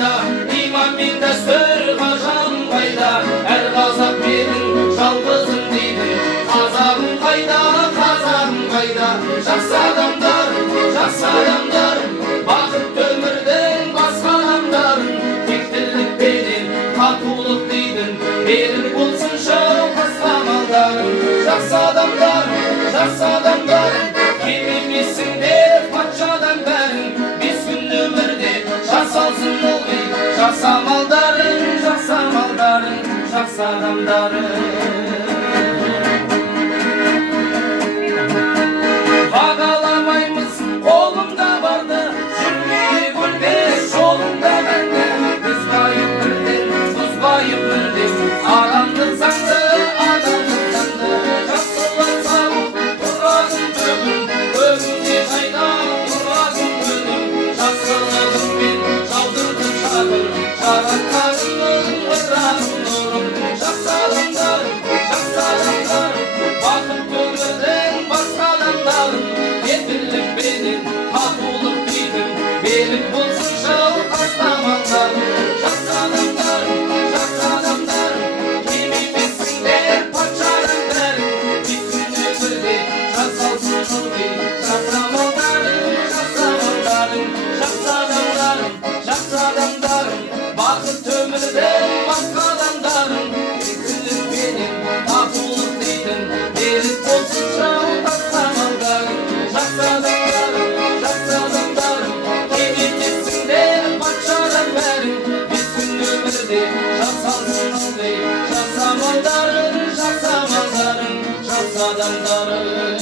қайда, иман мен дәстүр қашан қайда, әр қазақ менің жалғызым дейтін қазағым қайда, қазағым қайда. Жақсы адамдар, бақытты өмірдің басқа адамдарын тектілікпенен татулық дейтін берік болсыншы басқа малдарың. Жақсы адамдар, кем емессіңдер патшадан бәрің. Бес күн өмірде жасалсын ылғи жақсы амалдарың, жақсы адамдарың. Бағаламаймыз қолымда барды, жүрмей көлбес жолында мәңгі. Біз байып бірден, бұзбайып мүлдем, адамдық заңды. Жақсылық салып тұратын бүгін, бүгінде қайда тұратын күнім. Жақсылығыңмен жаудырдың шағыр, жаратқаныңның ырағын нұрын. Жақсы адамдар, бақытты өмірдің басқа адамдарын ерлікпенен татулық дейтін берік болсыншы тастамаңдарың. Жақсы адамдар, кем емессіңдер патшадан бәрің. Бес күн өмірде жасалсын ылғи жақсы амалдарың, жақсы адамдарың. Бақытты өмірдің басқа адамдарын ерлікпенен татулық дейтін берік болсыншы тастамаңдарың. Жақсы адамдарым, кем емессіңдер патшадан бәрің. Бес күн өмірде жасалсын ылғи жақсы амалдарың, жақсы адамдарың.